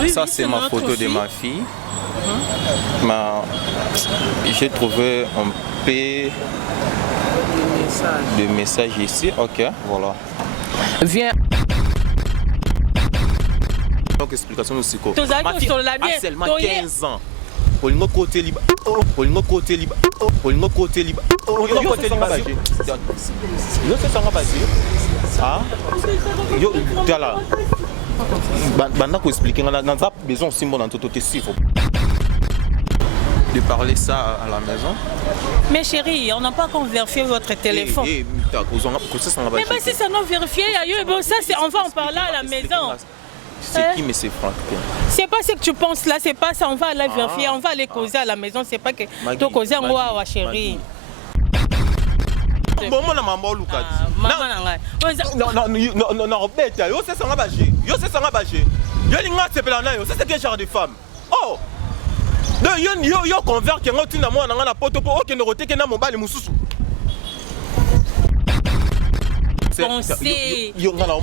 Oui, ça oui, c'est ma photo de ma fille. J'ai trouvé un peu de messages ici. Ok, voilà. Viens. Donc explication aussi quoi. Ma fille a seulement 15 ans. Olingo côté libre. Olingo côté libre. Olingo côté libre. Olingo côté libre. Yo c'est ça nga basi. Ah. Yo tala. Banda ko expliquer nga na besoin aussi mon dans tout si faut de parler ça à la maison. Mais chérie, on n'a pas encore vérifié votre téléphone. Mais si ça n'a vérifié, ça on va en parler à la maison. C'est qui, mais c'est Franck? C'est pas ce que tu penses là, c'est pas ça, on va aller vérifier, on va aller causer à la maison, c'est pas que tu causer en moi, chérie. Bon, mon maman, Lucas. Non, bête, yo c'est ça nga bagé. Yo c'est ça nga bagé. Yo linga tsepela yo, c'est quel genre de femme? Oh. Yo convert que ngoti na moi na poto po okende roteke na mobali mususu. Pensez. Yo nga na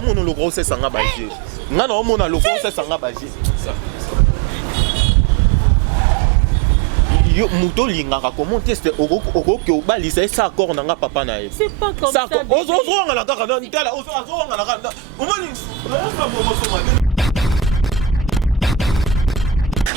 mona le gros c'est ça nga bagé. Nga na mona le gros c'est ça nga bagé. Yo muto lingaka comment tester oko ke obalisa ça accord na nga papa na ye. C'est pas comme ça. Ozo nga la kaka na ntala ozo nga la kaka. Omoni.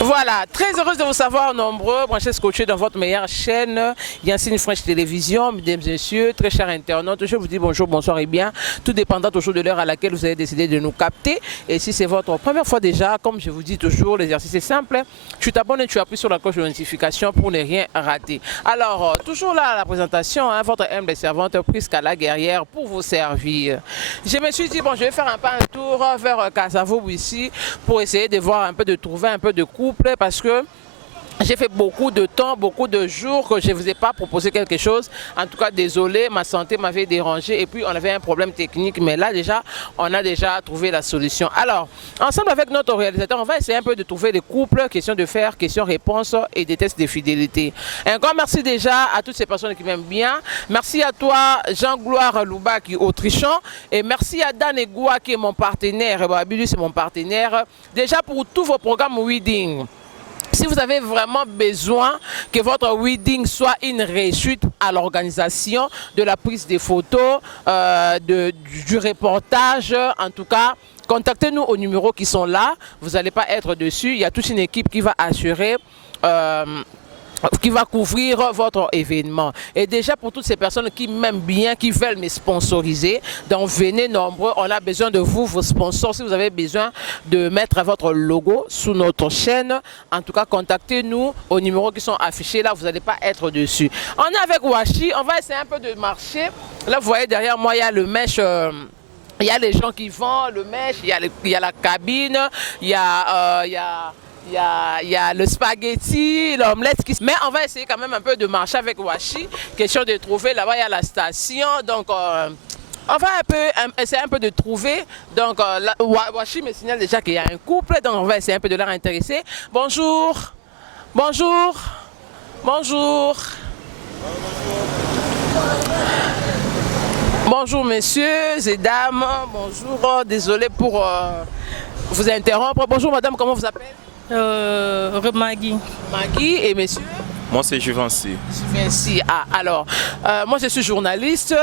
Voilà, très heureuse de vous savoir nombreux, branchez scotchés dans votre meilleure chaîne, Yacine French Télévision, mesdames et messieurs, très chers internautes, je vous dis bonjour, bonsoir et bien, tout dépendant toujours de l'heure à laquelle vous avez décidé de nous capter. Et si c'est votre première fois déjà, comme je vous dis toujours, l'exercice est simple, tu t'abonnes et tu appuies sur la cloche de notification pour ne rien rater. Alors, toujours là à la présentation, votre humble servante Prisca la guerrière pour vous servir. Je me suis dit, bon, je vais faire un tour vers Casavo ici pour essayer de voir un peu, de trouver un peu de couple parce que j'ai fait beaucoup de temps, beaucoup de jours que je ne vous ai pas proposé quelque chose. En tout cas, désolé, ma santé m'avait dérangé et puis on avait un problème technique. Mais là, déjà, on a déjà trouvé la solution. Alors, ensemble avec notre réalisateur, on va essayer un peu de trouver des couples, questions de faire, questions-réponses et des tests de fidélité. Un grand merci déjà à toutes ces personnes qui m'aiment bien. Merci à toi, Jean-Gloire Louba, qui est autrichien. Et merci à Dan Egoua, qui est mon partenaire. Babilu, c'est mon partenaire. Déjà pour tous vos programmes wedding. Si vous avez vraiment besoin que votre wedding soit une réussite à l'organisation de la prise des photos, du reportage, en tout cas, contactez-nous aux numéros qui sont là. Vous n'allez pas être dessus. Il y a toute une équipe qui va assurer... qui va couvrir votre événement. Et déjà pour toutes ces personnes qui m'aiment bien, qui veulent me sponsoriser, donc venez nombreux, on a besoin de vous, vos sponsors. Si vous avez besoin de mettre votre logo sous notre chaîne, en tout cas contactez-nous aux numéros qui sont affichés là, vous n'allez pas être dessus. On est avec Washi, on va essayer un peu de marcher. Là vous voyez derrière moi il y a le mèche. Il y a les gens qui vendent le mèche, il y a la cabine, il y a le spaghetti, l'omelette. Mais on va essayer quand même un peu de marcher avec Washi. Question de trouver, là-bas il y a la station. Donc on va essayer un peu de trouver. Donc Washi me signale déjà qu'il y a un couple. Donc on va essayer un peu de leur intéresser. Bonjour. Bonjour. Bonjour. Bonjour messieurs et dames. Bonjour. Désolé pour vous interrompre. Bonjour madame, comment vous appelez? Maggie. Maggie et messieurs? Moi c'est Juvency. Juvency. Ah, alors, moi je suis journaliste.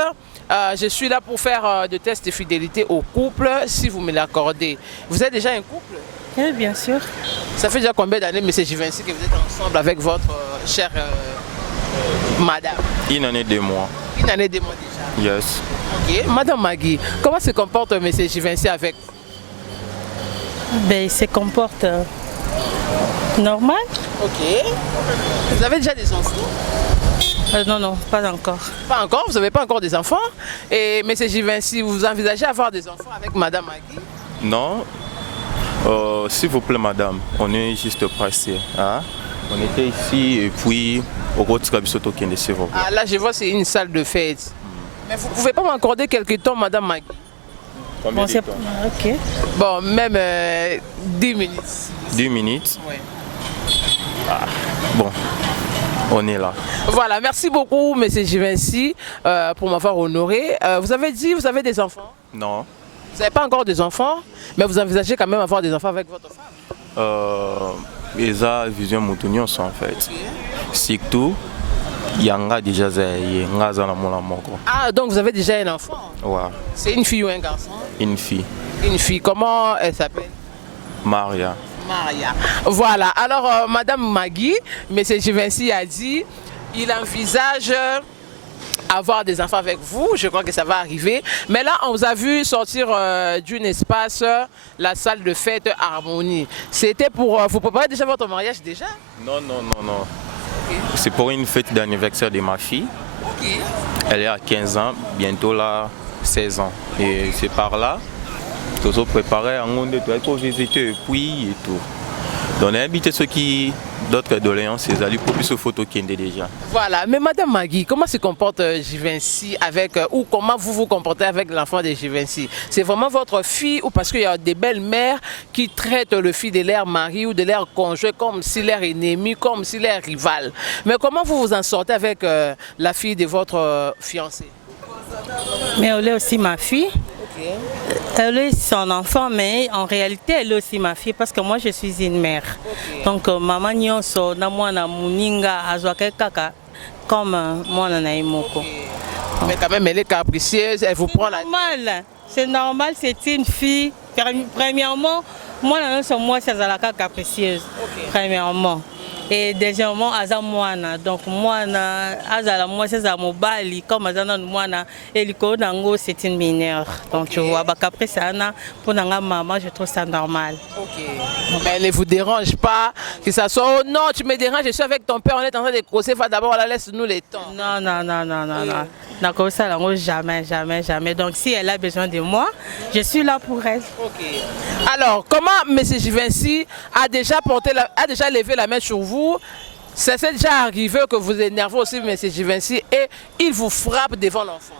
Je suis là pour faire des tests de fidélité au couple, si vous me l'accordez. Vous êtes déjà un couple? Oui, bien sûr. Ça fait déjà combien d'années, monsieur Juvency, que vous êtes ensemble avec votre chère madame? Une année, 2 mois. Une année, 2 mois déjà? Yes. Ok. Madame Maggie, comment se comporte monsieur Juvency avec? Ben, il se comporte normal. Ok. Vous avez déjà des enfants? Non, pas encore. Pas encore? Vous n'avez pas encore des enfants? Et M. Juvency, vous envisagez avoir des enfants avec Madame Maggie? Non. S'il vous plaît, madame, on est juste pressé. Hein? On était ici et puis au Rotscabisoto qui est ici. Ah, là, je vois, c'est une salle de fête. Mais vous ne pouvez pas m'accorder quelques temps, Madame Maggie? Combien de temps? Ok. Bon, même 10 minutes. 10 minutes? Oui. Ah, bon, on est là. Voilà, merci beaucoup, M. Juvency, pour m'avoir honoré. Vous avez dit, vous avez des enfants? Non. Vous n'avez pas encore des enfants, mais vous envisagez quand même avoir des enfants avec votre femme? Eza vision moutonnion en fait. Surtout, yanga déjà ngaza na mona moko. Ah, donc vous avez déjà un enfant? Ouais. C'est une fille ou un garçon? Une fille. Une fille, comment elle s'appelle? Maria. Maria. Voilà, alors Madame Magui, M. Givenchy a dit, il envisage avoir des enfants avec vous, je crois que ça va arriver. Mais là, on vous a vu sortir d'un espace, la salle de fête Harmonie. C'était pour vous préparer déjà votre mariage déjà? Non, non, non, non. Okay. C'est pour une fête d'anniversaire de ma fille. Okay. Elle est à 15 ans, bientôt là 16 ans. Et c'est par là que je préparais un monde pour visiter et puis et tout. Donc on a invité ceux qui d'autres doléances, c'est allé pour plus de photos qu'il y a déjà. Voilà, mais Madame Magui, comment se comporte Givenchy avec, ou comment vous vous comportez avec l'enfant de Givenchy? C'est vraiment votre fille ou parce qu'il y a des belles mères qui traitent le fils de leur mari ou de leur conjoint comme si leur ennemi, comme si leur rival. Mais comment vous vous en sortez avec la fille de votre fiancé? Mais elle est aussi ma fille. Okay. Elle est son enfant, mais en réalité, elle est aussi ma fille parce que moi, je suis une mère. Okay. Donc, maman nyonso na mwana muninga azwake kaka comme moi na imoko. Mais quand même, elle est capricieuse, elle vous prend la... C'est normal, c'est une fille. Premièrement, moi, c'est la capricieuse. Okay. Premièrement. Et deuxièmement, aza mwana. Donc mwana, azala moi c'est à mobali comme azana mwana et liko nango c'est une mineure. Donc okay. Tu vois, bah après ça pour nanga maman, je trouve ça normal. OK. Mais elle ne vous dérange pas que ça soit oh non, tu me déranges, je suis avec ton père, on est en train de crosser, d'abord la laisse-nous les temps. Non non non non non non. D'accord, ça jamais jamais jamais. Donc si elle a besoin de moi, je suis là pour elle. OK. Alors, comment M. Givenchy a déjà levé la main sur vous? C'est déjà arrivé que vous énervez aussi M. Givenchy et il vous frappe devant l'enfant?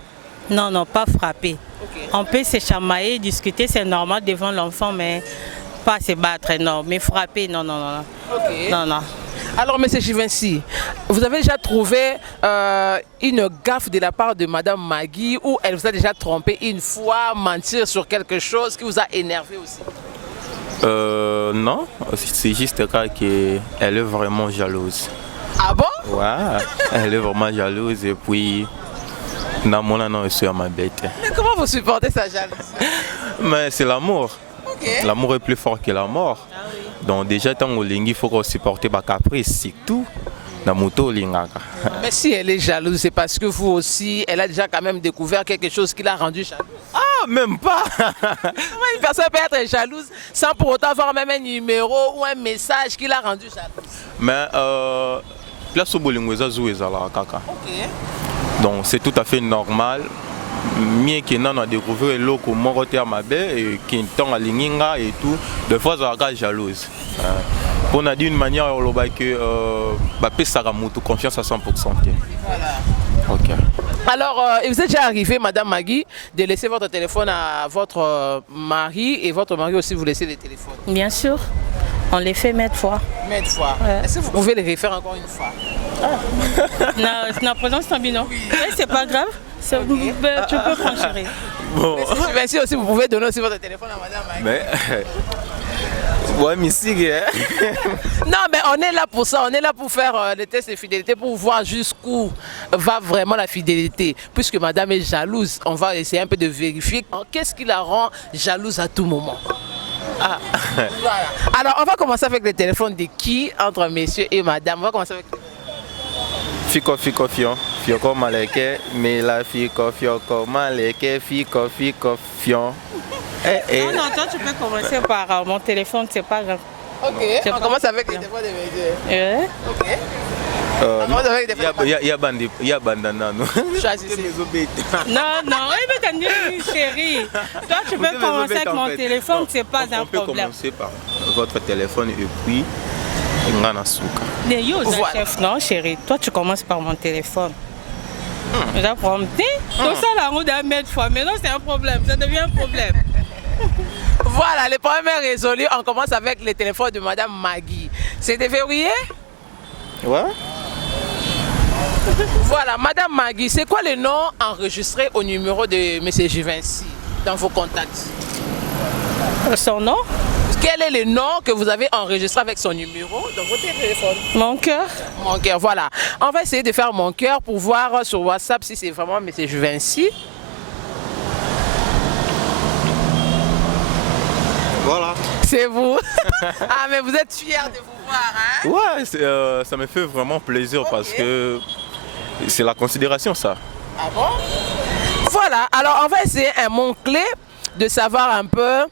Non, non, pas frapper. Okay. On peut se chamailler, discuter, c'est normal devant l'enfant, mais pas se battre, non. Mais frapper, non, non, non. Okay. Non, non. Alors, M. Givenchy, vous avez déjà trouvé une gaffe de la part de Mme Magui ou elle vous a déjà trompé une fois, mentir sur quelque chose qui vous a énervé aussi? Non, c'est juste le cas qu'elle est vraiment jalouse. Ah bon? Ouais, elle est vraiment jalouse et puis non, je suis à ma bête. Mais comment vous supportez sa jalousie? Mais c'est l'amour. Okay. L'amour est plus fort que la mort. Ah oui. Donc déjà, tant il faut qu'on supporte ma caprice, c'est tout. Mais si elle est jalouse, c'est parce que vous aussi, elle a déjà quand même découvert quelque chose qui l'a rendue jalouse. Ah, même pas. Comment une personne peut être jalouse sans pour autant avoir même un numéro ou un message qui l'a rendue jalouse? Mais place au bolingo ezala kaka. OK. Donc c'est tout à fait normal. Mieux que non a découvert l'eau moko te mabe et qui temps à linginga et tout. Des fois ça va jalouse. On a dit d'une manière que ça a confiance à 100%. Voilà. Ok. Alors, il vous est déjà arrivé, Madame Magui, de laisser votre téléphone à votre mari et votre mari aussi vous laissez les téléphones? Bien sûr, on les fait maintes fois. Maintes fois. Ouais. Est-ce que vous pouvez les refaire encore une fois? La présence tambino. Oui. C'est pas grave. Okay. Tu peux prendre, chérie. Bon. Si aussi, vous pouvez donner aussi votre téléphone à Madame Magui. Mais... Ouais, mystique, hein? Non, mais on est là pour ça, on est là pour faire les tests de fidélité, pour voir jusqu'où va vraiment la fidélité. Puisque madame est jalouse, on va essayer un peu de vérifier qu'est-ce qui la rend jalouse à tout moment. Ah. Voilà. Alors, on va commencer avec le téléphone de qui entre monsieur et madame? On va commencer avec... Fico, fioko maleke, mais la fico, maleke, fico, fion. Non, toi tu peux commencer par mon téléphone, c'est pas grave. Ok, on commence avec le téléphone de mes yeux. Ok. On commence avec le téléphone. Il y a bandana, non? Non, il veut dire chérie. Toi tu peux commencer avec mon téléphone, c'est pas un problème. On peut commencer par votre téléphone et puis... Voilà. Chef, non chérie, toi tu commences par mon téléphone. J'ai promis. Tout ça là on doit mettre fois, mais non c'est un problème, ça devient un problème. Voilà, les problèmes résolus, on commence avec le téléphone de Madame Magui. C'est déverrouillé? Ouais. Voilà, Madame Magui, c'est quoi le nom enregistré au numéro de M. Givenchy? dans vos contacts? Son nom? Quel est le nom que vous avez enregistré avec son numéro dans votre téléphone? Mon cœur. Mon cœur, voilà. On va essayer de faire mon cœur pour voir sur WhatsApp si c'est vraiment M. Vinci. Voilà. C'est vous. Ah, mais vous êtes fiers de vous voir, hein? Ouais, ça me fait vraiment plaisir parce que c'est la considération, ça. Ah bon? Voilà, alors on va essayer un mot-clé de savoir un peu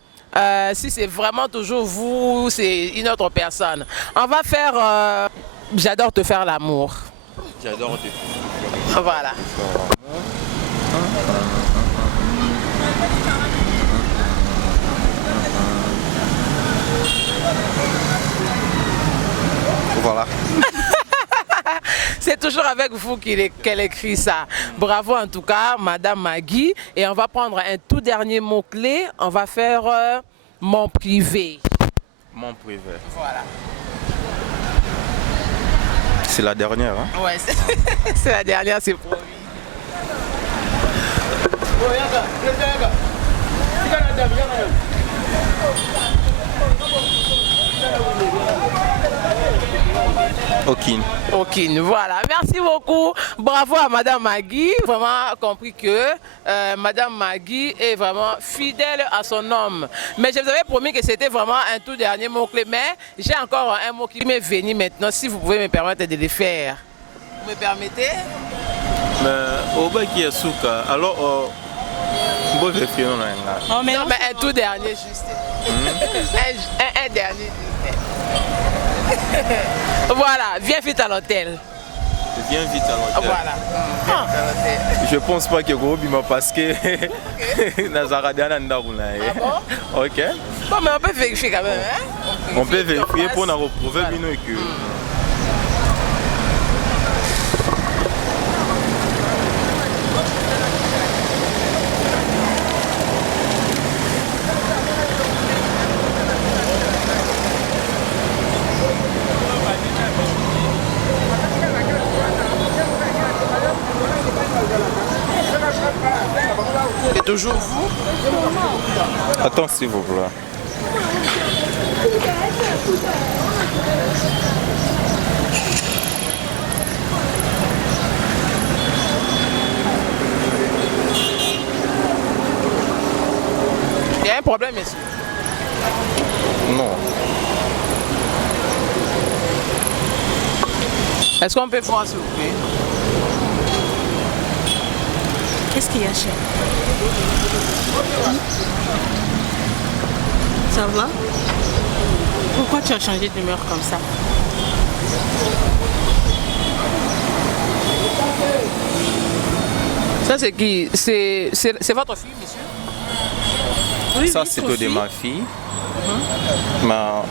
si c'est vraiment toujours vous ou c'est une autre personne. On va faire j'adore te faire l'amour. J'adore te faire. Voilà. Voilà. C'est toujours avec vous qu'elle écrit ça. Bravo en tout cas, Madame Maggie. Et on va prendre un tout dernier mot-clé. On va faire mon privé. Mon privé. Voilà. C'est la dernière, hein? Ouais, c'est la dernière, c'est promis. Aucune. Aucune, voilà. Merci beaucoup. Bravo à Madame Maggie. Vraiment compris que Madame Maggie est vraiment fidèle à son homme. Mais je vous avais promis que c'était vraiment un tout dernier mot-clé. Mais j'ai encore un mot qui m'est venu maintenant. Si vous pouvez me permettre de le faire. Vous me permettez? Mais au bas qui est souka, alors bon je fais non non, mais un tout dernier juste. Un dernier juste. Voilà, viens vite à l'hôtel. Viens vite à l'hôtel. Voilà. Je pense pas que Gobima parce que Nazaradiana Ndaruna. Ok. Bon, mais on peut vérifier quand même. Hein? On peut vérifier pour nous retrouver Bino et que. C'est toujours vous? Attends s'il vous plaît. Il y a un problème ici? Non. Est-ce qu'on peut voir s'il vous plaît? Qu'est-ce qu'il y a, cher? Ça va? Pourquoi tu as changé d'humeur comme ça? Ça c'est qui? C'est votre fille, monsieur? Oui, Ça oui, c'est ton que de fils. ma fille. Mais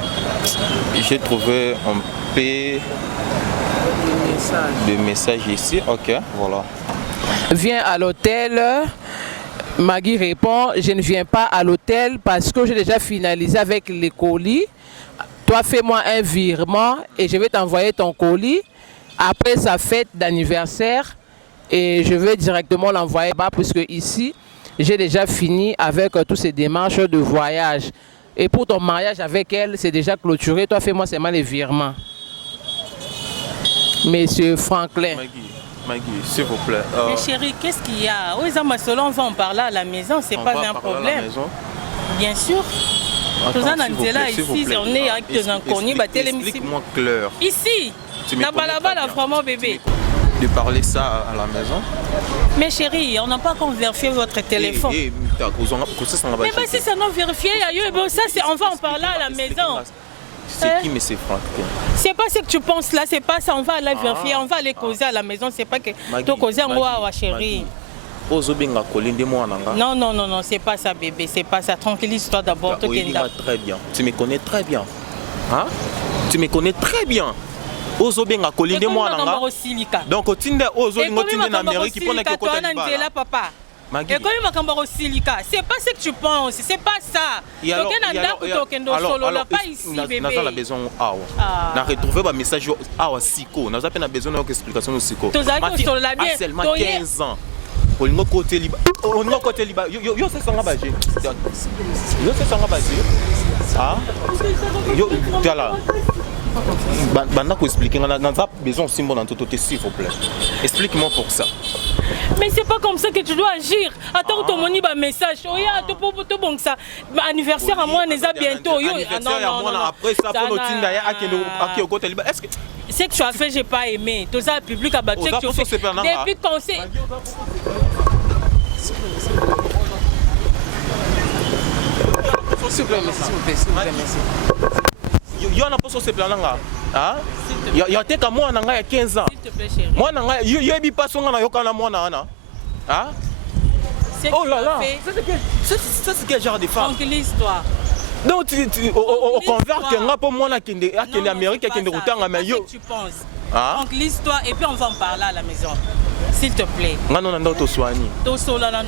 j'ai trouvé un peu de messages ici. Ok, voilà. Viens à l'hôtel. Maggie répond, je ne viens pas à l'hôtel parce que j'ai déjà finalisé avec les colis. Toi, fais-moi un virement et je vais t'envoyer ton colis. Après sa fête d'anniversaire, et je vais directement l'envoyer là-bas puisque ici, j'ai déjà fini avec toutes ces démarches de voyage. Et pour ton mariage avec elle, c'est déjà clôturé. Toi, fais-moi seulement les virements. Monsieur Franklin. Maggie, s'il vous plaît. Mais chérie, qu'est-ce qu'il y a? Oui, Zamasolo, on va en parler à la maison, c'est pas un problème. Bien sûr. Ici, on est avec des inconnus. Explique-moi clair. Ici, là-bas, là, vraiment bébé. De parler ça à la maison. Mais chérie, on n'a pas encore vérifié votre téléphone. Mais si ça n'a vérifié, on va en parler à la maison. C'est qui, M. Franklin? C'est pas ce que tu penses là, c'est pas ça, on va aller vérifier, on va aller causer à la maison, c'est pas que tu causer en moi, chérie. Non, non, non, non, c'est pas ça, bébé, c'est pas ça. Tranquillise-toi d'abord. Très bien. Tu me connais très bien. Hein? Tu me connais très bien. Donc, tu es en Amérique qui prend la papa. C'est pas ce que tu penses, c'est pas ça. Pas ici, bébé. Nous avons besoin de retrouver un message à Siko. Nous avons besoin d'explication de Siko. Ma fille a seulement 15 ans. Olingo côté liba. Olingo côté liba. Yo c'est sanga baje. Yo c'est sanga baje. Ah. Yo tala. Banda ko expliquer on a besoin aussi mon entourage s'il vous plaît. Explique-moi pour ça. Mais c'est pas comme ça que tu dois agir. Attends ton moni ba message. Oh ya to bon ça. Anniversaire à moi n'est pas bientôt. Yo non. Après ça pour le tinda ya aki au côté liba. Est-ce que c'est que tu as fait, j'ai pas aimé. Tout ça, public a battu. Depuis qu'on sait. S'il vous plaît, merci. Il y a un peu sur ce plan là. Il y a peut-être à moi, il y a 15 ans. S'il te plaît, chérie. Moi, il y a des personnes qui ont oh là là. C'est quel genre de femme? Tranquillise-toi. Donc, au convert que moi, pour moi, qui est Amérique, qui est de retour à Mayo. Tu penses? Tranquillise-toi et puis on va en parler à la maison. S'il te plaît. Non, non, non, tu sois ni. Tu sois là,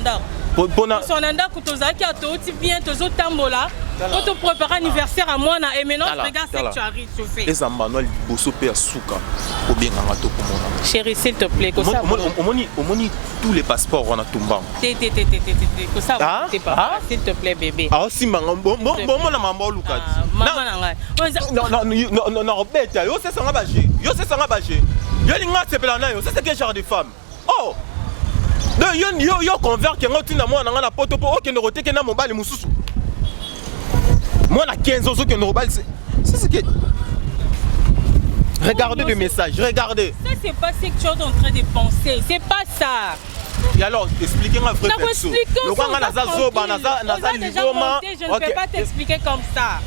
Sonanda Koutozaki a tout bien tous autres tambola. Pour te préparer anniversaire à moi et maintenant regarde ce que tu arrives tu fais. Les Manuel Bosso pe souka pour bien ngata pour moi. Chérie s'il te plaît que ça. On moni tous les passeports on a tombé. Que ça t'es pas. S'il te plaît bébé. Ah si bon na mambo luka. Non bête yo c'est ça ngabaje. Yo c'est ça ngabaje. Yo linga sepela na yo c'est quel genre de femme. Oh yo convert que ngoti na moi na poto po okende roteke na mobali mususu. Moi na 15 ans que mobali c'est ce que regardez le message, regardez. Ça c'est pas ce que tu es en train de penser, c'est pas ça. Et alors expliquez-moi vrai perso. Je ne peux pas t'expliquer comme ça.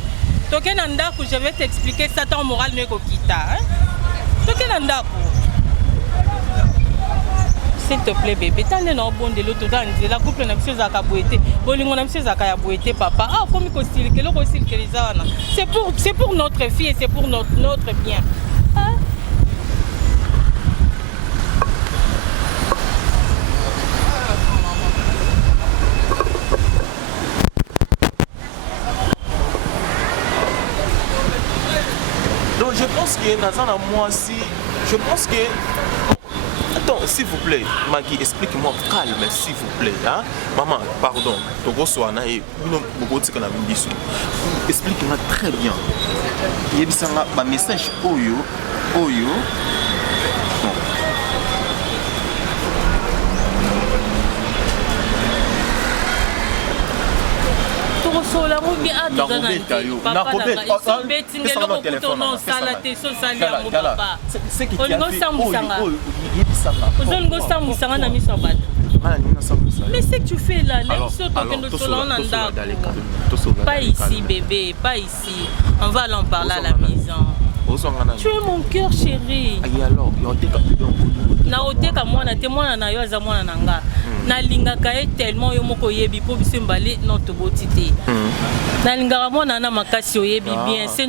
Tokenanda je vais t'expliquer ça ton moral ne kokita hein. Tokenanda s'il te plaît bébé, t'as un bon de l'autre dans la couple n'a pas à boiter. Bolingo n'a pas à boiter papa. Ah faut me costumer que le costume que les ana. C'est pour notre fille et c'est pour notre bien. Hein? Donc je pense que Nazan à moi aussi, je pense que attends, s'il vous plaît, Maggie, explique-moi calme, s'il vous plaît. Hein? Maman, pardon, explique-moi très bien. Il y a un message Oyo. Mais c'est que tu fais là, pas ici bébé, pas ici. On va en parler à la maison. Tu es mon cœur chéri. Na oteka mwana te mwana na yo aza mwana nanga. Na lingaka e tellement yo moko yebi po biso mbale notre beauté. Na lingaka mwana na makasi oyebi bien, c'est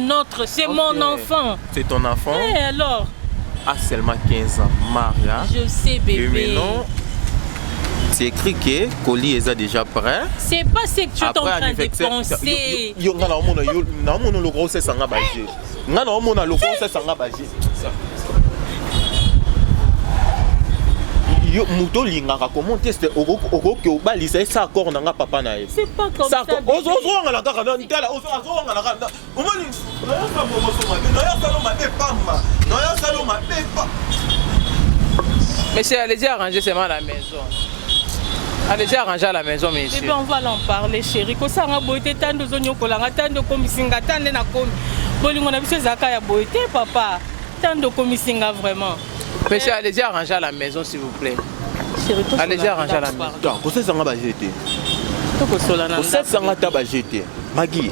mon enfant. C'est ton enfant? Et alors? A seulement 15 ans, Maria. Je sais bébé. Et maintenant, c'est écrit que colis est déjà prêt. C'est pas ce que tu es en train de penser. Yo na mono le gros c'est sanga bagé. Na mono le gros c'est sanga bagé. Yo muto lingaka comment tester oko ke obalisa ça accord nanga papa na ye. C'est pas comme ça. Ozo ngala kaka na ntala ozo ngala kaka. Omoni na yo sa bomo so mabe. Na yo sa lo mabe pamba. Na yo sa lo mabe pa. Monsieur, allez-y arranger seulement la maison. Allez-y arranger à la maison, monsieur. Eh bien, on va en parler, chérie. Quand ça a beauté, tant de zones kolanga, tant de komisinga, tant de nakomi. Bolingo na biso zaka ya beauté, papa. Tant de komisinga vraiment. Monsieur, allez-y arranger à la maison, s'il vous plaît. Chérie, allez-y arranger à la maison. Pourquoi ça va jeter? Pourquoi ça va jeter? Maggie,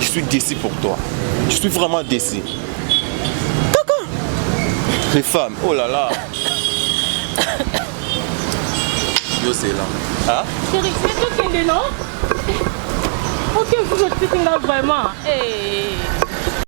je suis déçu pour toi. Je suis vraiment déçu. D'accord. Les femmes, oh là là. Yo c'est là. Hein? Chérie, c'est toi qui es là, non? Ok, vous êtes vraiment. Hey.